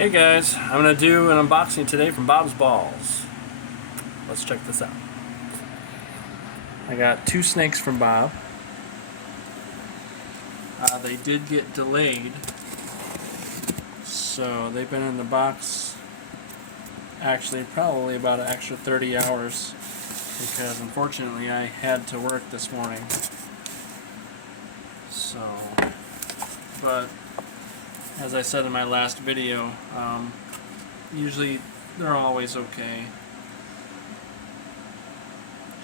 Hey guys, I'm going to do an unboxing today from Bob's Balls. Let's check this out. I got two snakes from Bob. They did get delayed, so they've been in the box actually probably about an extra 30 hours because unfortunately I had to work this morning. So, but as I said in my last video, usually they're always okay.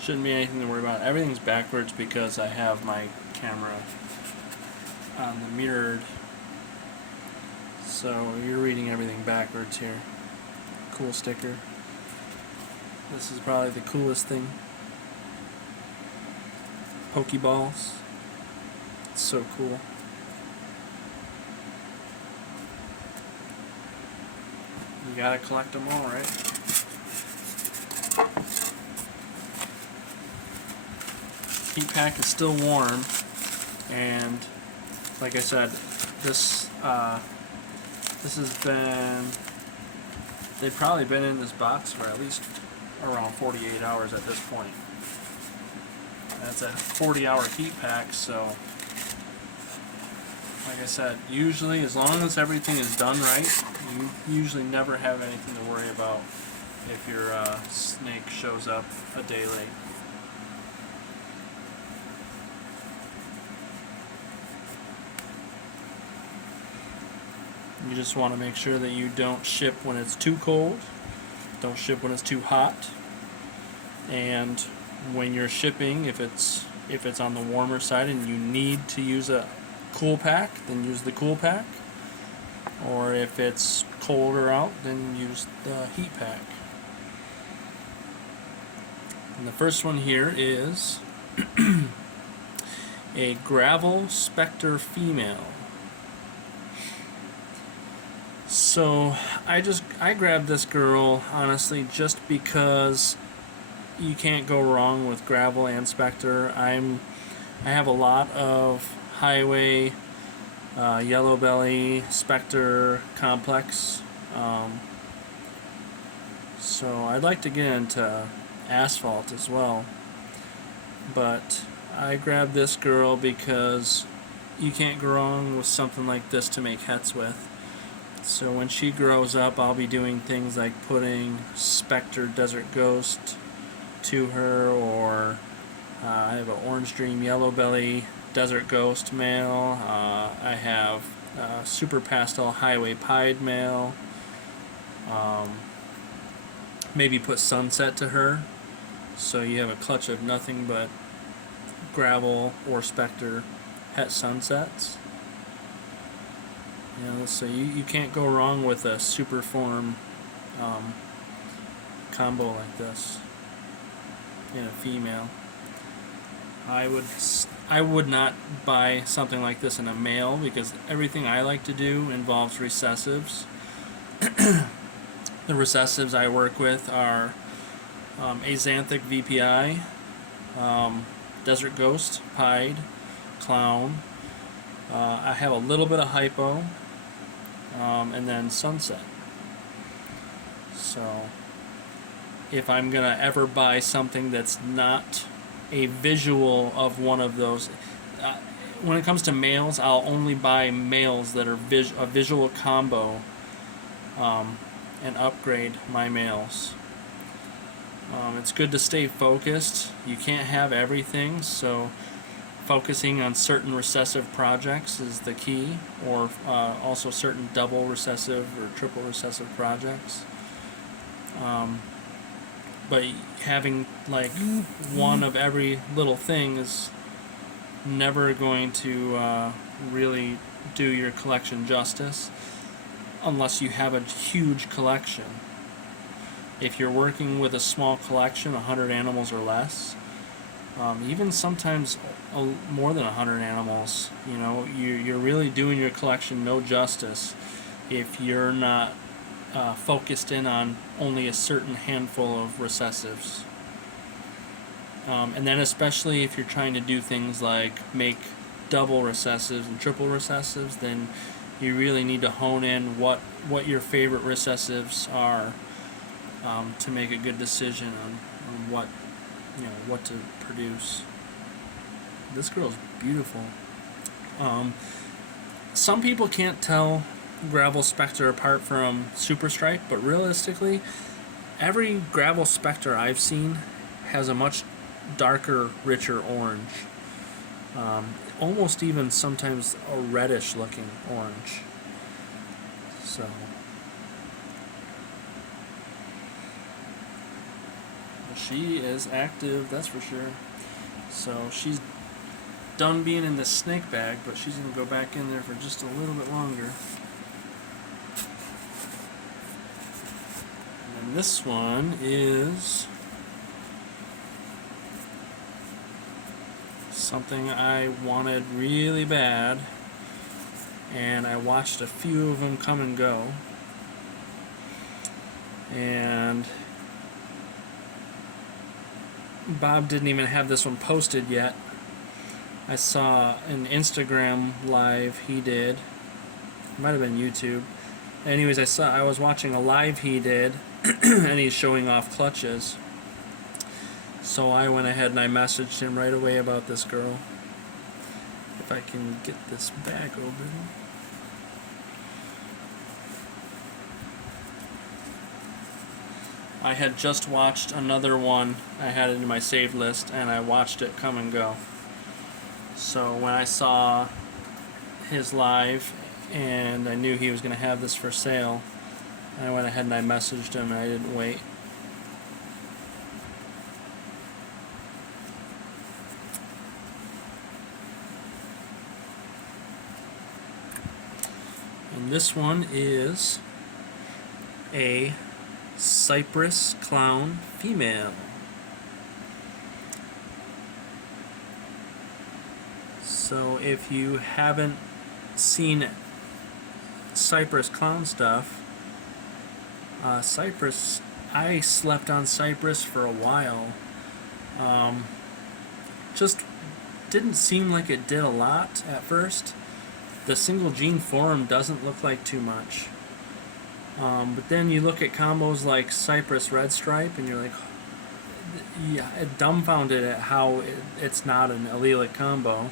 Shouldn't be anything to worry about. Everything's backwards because I have my camera on the mirrored, so you're reading everything backwards here. Cool sticker. This is probably the coolest thing. Pokeballs. It's so cool. You gotta collect them all, right? Heat pack is still warm, and like I said, this has been, they've probably been in this box for at least around 48 hours at this point. That's a 40-hour heat pack, so like I said, usually as long as everything is done right, you usually never have anything to worry about if your snake shows up a day late. You just want to make sure that you don't ship when it's too cold, don't ship when it's too hot, and when you're shipping, if it's on the warmer side and you need to use a cool pack, then use the cool pack, or if it's colder out, then use the heat pack. And the first one here is a gravel specter female. So I grabbed this girl honestly just because you can't go wrong with gravel and specter. I have a lot of highway yellow belly specter complex, so I'd like to get into asphalt as well, but I grabbed this girl because you can't go wrong with something like this to make hets with. So when she grows up, I'll be doing things like putting Spectre Desert Ghost to her, or I have an Orange Dream Yellow Belly Desert Ghost male. I have Super Pastel Highway Pied male. Maybe put Sunset to her, so you have a clutch of nothing but gravel or Spectre het sunsets. You know, so you can't go wrong with a super form combo like this in a female. I would not buy something like this in a male because everything I like to do involves recessives. The recessives I work with are Axanthic VPI, Desert Ghost, Pied, Clown. I have a little bit of hypo, and then Sunset. So if I'm gonna ever buy something that's not a visual of one of those, when it comes to males, I'll only buy males that are a visual combo, and upgrade my males. It's good to stay focused. You can't have everything, so focusing on certain recessive projects is the key, or also certain double recessive or triple recessive projects. But having like one of every little thing is never going to really do your collection justice unless you have a huge collection. If you're working with a small collection, 100 animals or less, even sometimes more than 100 animals, you know, you're really doing your collection no justice if you're not focused in on only a certain handful of recessives. And then especially if you're trying to do things like make double recessives and triple recessives, then you really need to hone in what your favorite recessives are, to make a good decision on what, what to produce. This girl's beautiful. Some people can't tell gravel specter apart from super stripe, but realistically, every gravel specter I've seen has a much darker, richer orange. Almost even sometimes a reddish looking orange. So she is active, that's for sure. So she's done being in this snake bag, but she's going to go back in there for just a little bit longer. And this one is something I wanted really bad, and I watched a few of them come and go, and Bob didn't even have this one posted yet. I saw an Instagram live he did. It might have been YouTube. Anyways, I was watching a live he did, and he's showing off clutches. So I went ahead and I messaged him right away about this girl. If I can get this bag open. I had just watched another one. I had it in my saved list, and I watched it come and go. So when I saw his live and I knew he was going to have this for sale, I went ahead and I messaged him, and I didn't wait. And this one is a Cypress clown female. So if you haven't seen Cypress clown stuff, Cypress, I slept on Cypress for a while. Just didn't seem like it did a lot at first. The single gene form doesn't look like too much. But then you look at combos like Cypress Red Stripe, and you're like, yeah, dumbfounded at how it's not an allelic combo.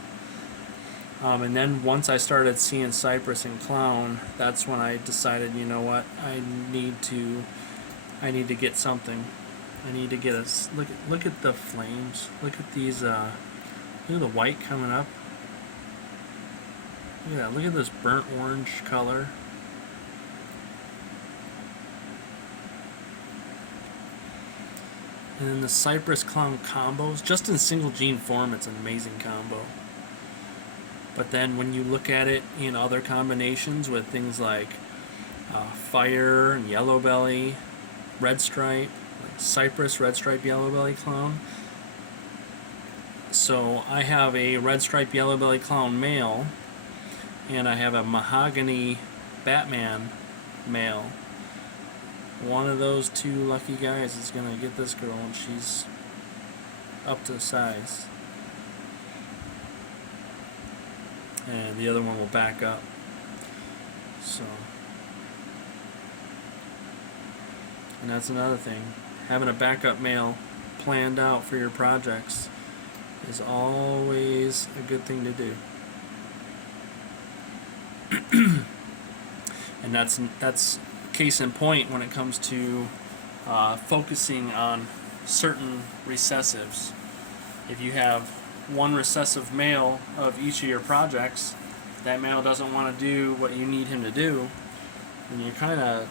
And then once I started seeing Cypress and Clown, that's when I decided, you know what, I need to get something. I need to get a look at the flames. Look at these. Look at the white coming up. Look at that. Look at this burnt orange color. And then the Cypress Clown combos, just in single gene form, it's an amazing combo. But then when you look at it in other combinations with things like Fire and Yellow Belly, Red Stripe, like Cypress, Red Stripe, Yellow Belly Clown. So I have a Red Stripe, Yellow Belly Clown male, and I have a Mahogany Batman male. One of those two lucky guys is going to get this girl, and she's up to size. And the other one will back up. So, and that's another thing. Having a backup male planned out for your projects is always a good thing to do. And that's case in point when it comes to focusing on certain recessives. If you have one recessive male of each of your projects, that male doesn't want to do what you need him to do, then you're kind of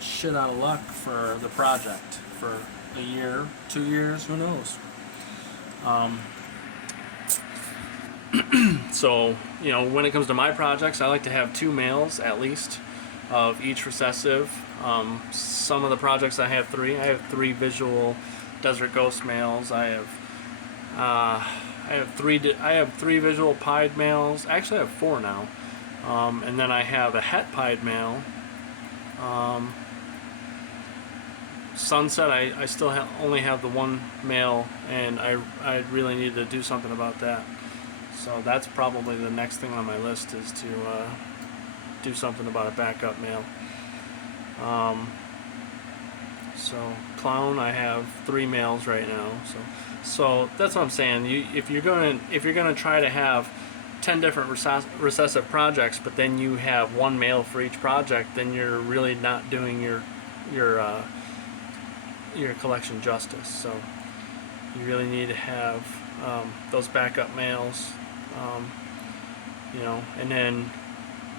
shit out of luck for the project for a year, 2 years, who knows. So, when it comes to my projects, I like to have 2 males at least of each recessive. Some of the projects I have 3. I have 3 visual Desert Ghost males. I have 3 visual pied males. Actually, I have 4 now. And then I have a het pied male. Sunset, I still only have the 1 male, and I really need to do something about that. So that's probably the next thing on my list, is to do something about a backup male. So clown, I have 3 males right now. So that's what I'm saying. If you're gonna try to have 10 different recessive projects, but then you have 1 male for each project, then you're really not doing your collection justice. So you really need to have those backup males, you know. And then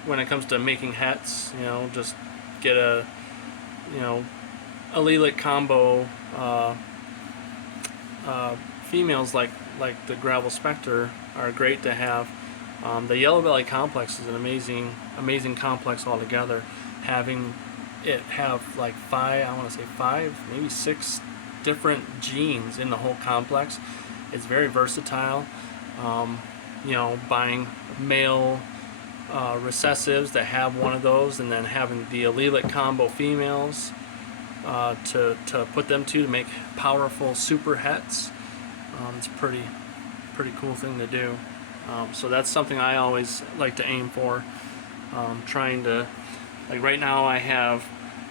when it comes to making hets, you know, just get a, you know, allelic combo females like the gravel specter are great to have. The yellow belly complex is an amazing complex altogether. Having it have like 5, maybe 6 different genes in the whole complex. It's very versatile. You know, buying male recessives that have one of those, and then having the allelic combo females to put them to make powerful super hets. It's a pretty cool thing to do. So that's something I always like to aim for. Trying to, like right now I have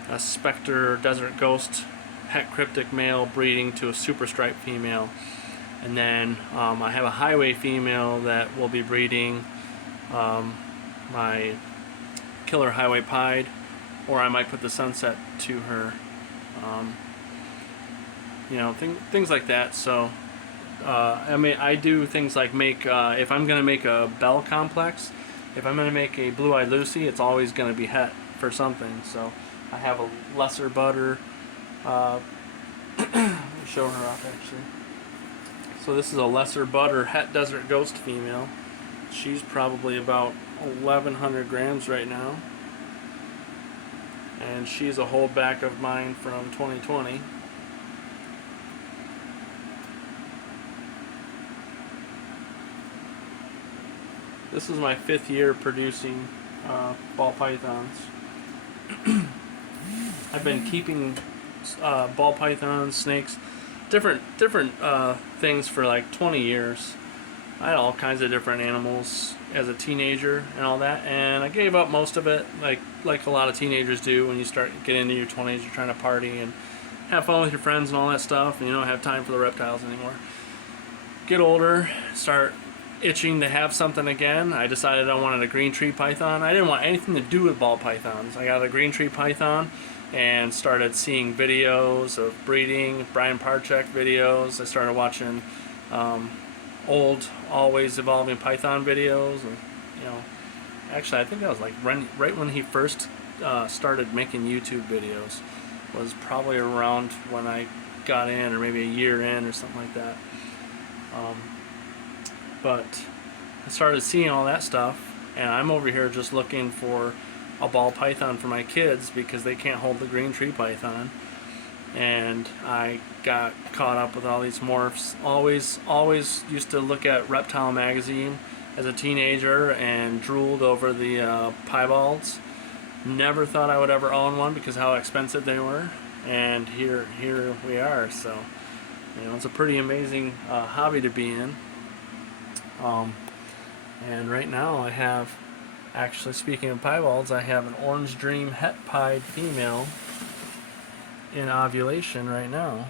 a Specter Desert Ghost het cryptic male breeding to a super stripe female, and then I have a highway female that will be breeding my killer highway pied, or I might put the sunset to her. You know, things like that. So I mean, I do things like make, if I'm going to make a Bell complex, if I'm going to make a Blue-Eyed Lucy, it's always going to be het for something. So I have a lesser butter. Let me show her off actually. So this is a lesser butter het Desert Ghost female. She's probably about 1,100 grams right now. And she's a holdback of mine from 2020. This is my 5th year producing ball pythons. I've been keeping ball pythons, snakes, different things for like 20 years. I had all kinds of different animals as a teenager and all that, and I gave up most of it, like a lot of teenagers do when you start getting into your 20s. You're trying to party and have fun with your friends and all that stuff, and you don't have time for the reptiles anymore. Get older, start itching to have something again. I decided I wanted a green tree python. I didn't want anything to do with ball pythons. I got a green tree python and started seeing videos of breeding, Brian Parchek videos. I started watching old Always Evolving Python videos, and you know, actually I think that was like right when he first started making YouTube videos, was probably around when I got in, or maybe a year in or something like that. But I started seeing all that stuff, and I'm over here just looking for a ball python for my kids because they can't hold the green tree python. And I got caught up with all these morphs. Always used to look at Reptile magazine as a teenager and drooled over the piebalds. Never thought I would ever own one because how expensive they were, and here we are. So you know, it's a pretty amazing hobby to be in. And right now I have, actually speaking of piebalds, I have an Orange Dream het pied female in ovulation right now.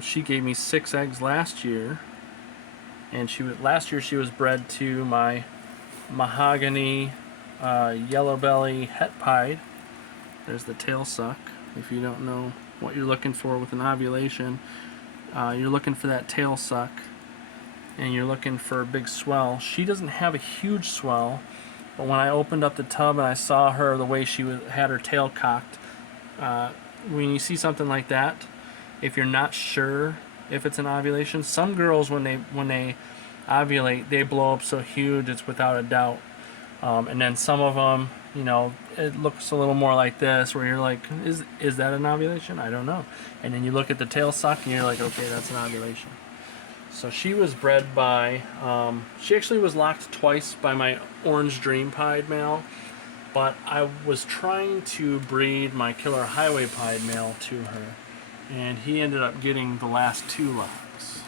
She gave me 6 eggs last year, and last year she was bred to my mahogany yellow belly het pied. There's the tail suck. If you don't know what you're looking for with an ovulation, you're looking for that tail suck, and you're looking for a big swell. She doesn't have a huge swell, but when I opened up the tub and I saw her, the way she had her tail cocked, when you see something like that, if you're not sure if it's an ovulation, some girls when they ovulate, they blow up so huge it's without a doubt. And then some of them, you know, it looks a little more like this, where you're like, is that an ovulation? I don't know. And then you look at the tail suck and you're like, okay, that's an ovulation. So she was bred by, she actually was locked twice by my Orange Dream pied male, but I was trying to breed my killer highway pied male to her, and he ended up getting the last 2 locks.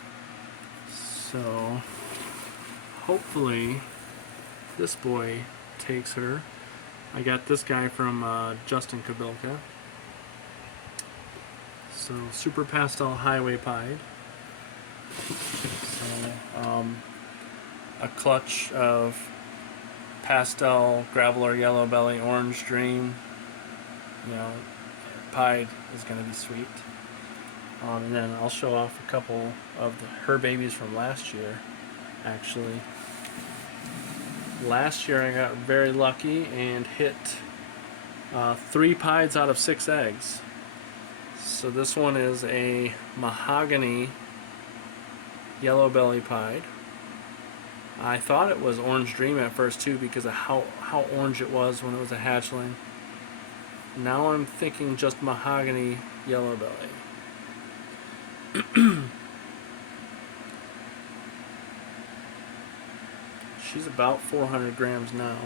So hopefully this boy takes her. I got this guy from Justin Kabilka. So Super Pastel Highway Pied. So a clutch of pastel gravel or yellow belly, orange dream. You know, pied is going to be sweet. And then I'll show off a couple of her babies from last year. Actually, last year I got very lucky and hit 3 pieds out of 6 eggs. So this one is a mahogany yellow belly pied. I thought it was orange dream at first too because of how orange it was when it was a hatchling. Now I'm thinking just mahogany yellow belly. She's about 400 grams now.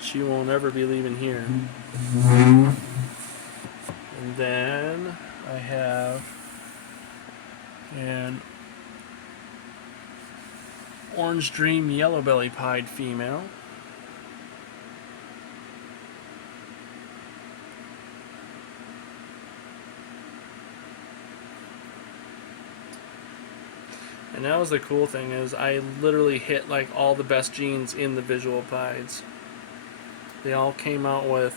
She won't ever be leaving here. And then I have an orange dream yellow belly pied female. And that was the cool thing is I literally hit like all the best genes in the visual pieds. They all came out with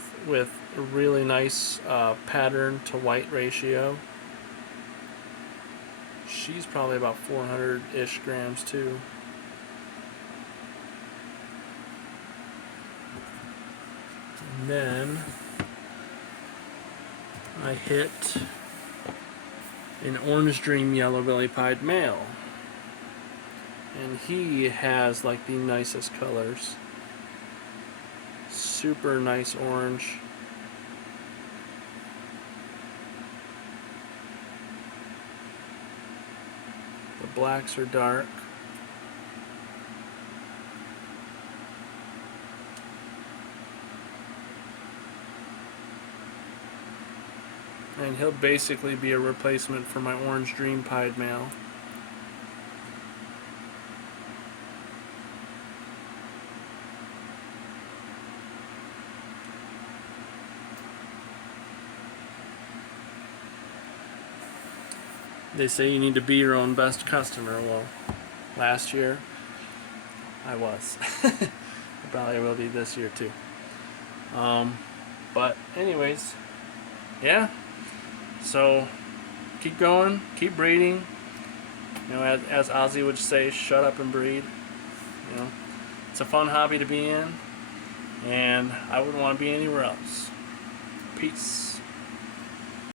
a really nice pattern to white ratio. She's probably about 400-ish grams too. And then I hit an orange dream yellow belly pied male. And he has like the nicest colors. Super nice orange. The blacks are dark. And he'll basically be a replacement for my orange dream pied male. They say you need to be your own best customer. Well, last year I was. I probably will be this year too. But anyways, yeah. So keep going, keep breeding. You know, as Ozzy would say, shut up and breed. You know, it's a fun hobby to be in, and I wouldn't want to be anywhere else. Peace.